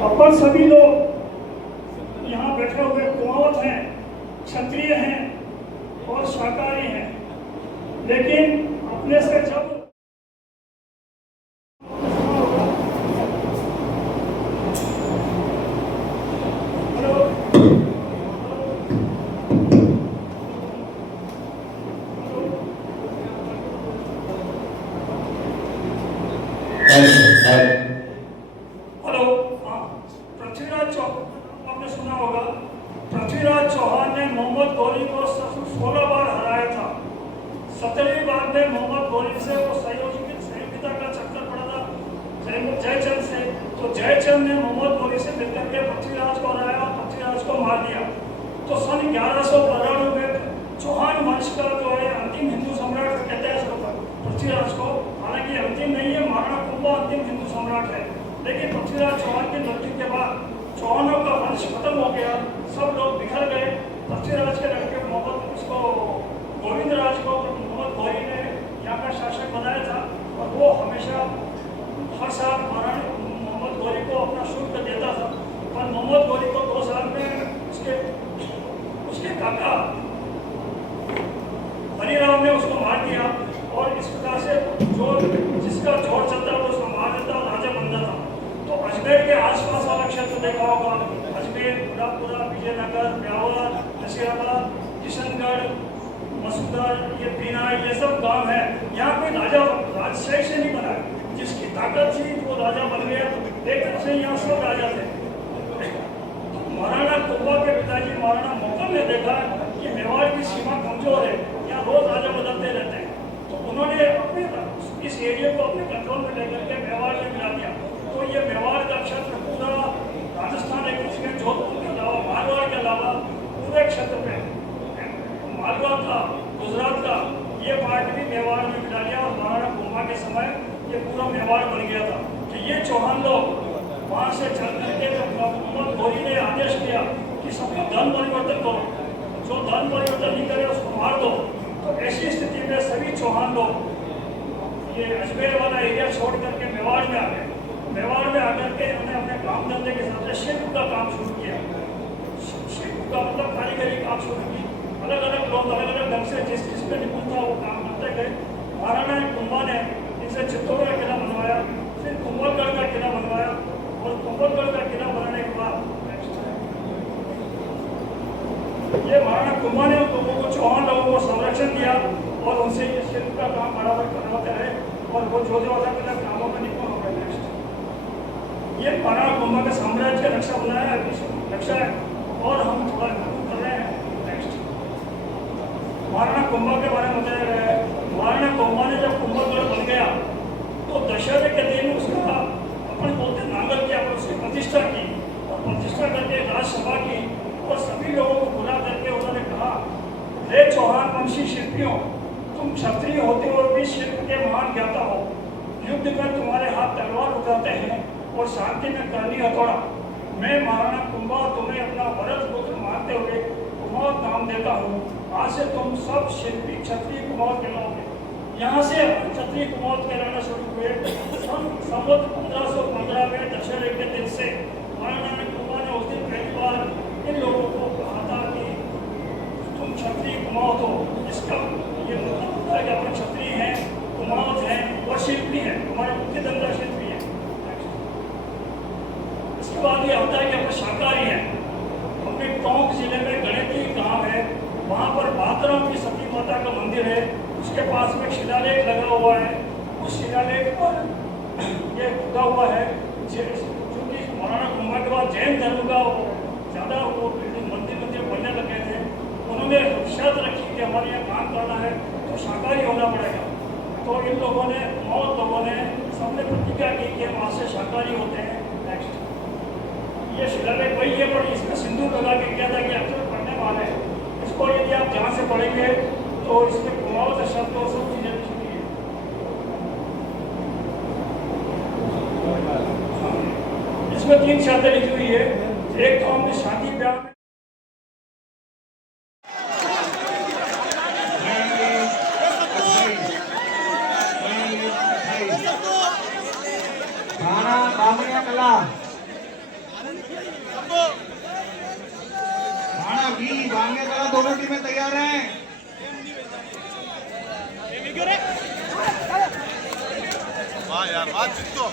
अपन सभी लोग यहाँ बैठे हुए कुमावत हैं, क्षत्रिय हैं और शाकाहारी हैं, लेकिन अपने से जब हेलो, पृथ्वीराज चौहान आपने सुना होगा। पृथ्वीराज चौहान ने मोहम्मद गौरी को 16 बार हराया था। 17वीं बार में मोहम्मद गौरी से वो संयोगिता का चक्कर पड़ा था जयचंद से। तो जयचंद ने मोहम्मद गौरी से मिलकर के पृथ्वीराज को हराया और पृथ्वीराज को मार दिया। तो सन 1192 में चौहान वंश का जो है अंतिम हिंदू सम्राट कहते हैं पृथ्वीराज को। हालांकि अंतिम नहीं है, महाराणा कुंभा अंतिम हिंदू सम्राट है। लेकिन पृथ्वीराज चौहान की मृत्यु के बाद चौहानों का वंश खत्म हो गया, सब लोग बिखर गए। पृथ्वीराज के लड़के मोहम्मद उसको गोविंदराज को मोहम्मद गौरी ने यहाँ का शासक बनाया था और वो हमेशा हर साल मोहम्मद गौरी को अपना शुल्क देता था। पर मोहम्मद गौरी को 2 साल में उसके काका हरिराम ने उसको मार दिया और इस प्रकार से जिसका जोर चलता है उसको मार देता और राजा बनता था। तो अजमेर के आसपास वाला क्षेत्र देखा होगा, अजमेर, पुरापुरा, विजयनगर, ब्यावर, नसीराबाद, किशनगढ़, मसूदर, ये बीना, ये सब गांव है। यहाँ कोई राजा राजशाही से नहीं बना, जिसकी ताकत थी वो राजा बन गया। एक तरह से यहाँ सब राजा थे। तो महाराणा कुंभा के पिताजी महाराणा मोकल ने देखा कि मेवाड़ की सीमा कमजोर है, यहाँ रोज राजा बदलते रहते हैं। तो उन्होंने अपने इस एरिया को अपने कंट्रोल में लेकर के मेवाड़ में मिला दिया। तो ये मेवाड़ का क्षेत्र पूरा राजस्थान एक इसमें जोधपुर के अलावा मारवाड़ के अलावा पूरे क्षेत्र पे मालवा का, गुजरात का ये पार्ट भी मेवाड़ में मिला दिया और महाराणा कुंभा के समय ये पूरा मेवाड़ बन गया था। तो ये चौहान लोग वहाँ से चल करके मोहम्मद गौरी ने आदेश किया कि सबको धर्म परिवर्तन करो, जो धर्म परिवर्तन नहीं करे उसको मार दो। तो ऐसी स्थिति में सभी चौहान लोग ये अजमेर वाला एरिया छोड़ करके मेवाड़ में आ गए। मेवाड़ में आकर के उन्होंने अपने काम धंधे के हिसाब से शिल्प का काम शुरू किया। शिल्प का मतलब कारीगरी काम शुरू की। अलग अलग लोग अलग अलग ढंग से जिस पे निपुण था वो काम करते गए। महाराणा कुंभा ने इनसे चित्तौड़ का किला बनवाया, फिर कुंभलगढ़ का किला बनवाया और कुंभलगढ़ का किला बनाने के बाद ये महाराणा कुंभा ने लोगों को चौहान लोगों को संरक्षण दिया और उनसे ये शिल्प का काम बराबर करवाते रहे और वो जो अलग अलग कामों में निपुण हो गए। नेक्स्ट ये महाराणा कुंभा के साम्राज्य का नक्शा बनाया नक्शा है और हम थोड़ा कर रहे हैं। नेक्स्ट महाराणा कुंभा के बारे में बताया गया है। महाराणा कुंभा ने जब कुंभलगढ़ बन गया तो दशहरे के दिन उसका अपन बोलते नांगल किया, उसकी प्रतिष्ठा की और प्रतिष्ठा करके राजसभा की और सभी लोगों को बुला करके उन्होंने कहा, रे चौहान वंशी शिल्पियों, तुम क्षत्रिय होते हुए भी शिल्प के महान ज्ञाता हो। युद्ध में तुम्हारे हाथ तलवार उठाते हैं और शांति में करनी हथौड़ा। मैं महाराणा कुंभा तुम्हें अपना भरत पुत्र मानते हुए कुमावत नाम देता हूँ। आज से तुम सब शिल्पी क्षत्रिय कुमावत कहलाओगे। यहाँ से क्षत्रिय कुमावत कहलाना शुरू हुए। संवत 1515 में दशहरे के दिन से महाराणा कुंभा ने उस दिन पहली बार इन लोगों को कहा था कि तुम क्षत्रिय कुमावत हो। इसका ये मतलब है कि अपन क्षत्रिय हैं, कुमावत हैं और शिल्पी हैं, हमारे मुख्य धंधा शिल्पी है। इसके बाद ये होता है कि अपन शाकाहारी हैं। अपने टोंक जिले में गणेती गांव है, वहाँ पर बातराम की सती माता का मंदिर है। उसके पास में शिलालेख लगा हुआ है। उस शिलालेख पर ये खुदा हुआ है क्योंकि महाराणा कुंभा के बाद जैन धर्म का ज़्यादा वो मंदिर बनने लगे थे। उन्होंने शर्त रखी कि हमारे यहाँ काम करना है तो शाकाहारी होना पड़ेगा। तो इन लोगों ने बहुत लोगों ने सबने प्रतिज्ञा की कि हम आज से शाकाहारी होते हैं। नेक्स्ट ये शिलालेख वही है पर इसमें सिंदूर लगा के किया था कि अक्सर पढ़ने वाले इसको यदि आप ध्यान से पढ़ेंगे तो इसमें कुमावत शब्द और सब चीज़ें लिखी हुई है। इसमें 3 शर्तें लिखी हुई है। एक तो हमने शादी ब्याह में ठाणा बी भांगेकला दोनों टीमें तैयार हैं। वाह यार वाह जितो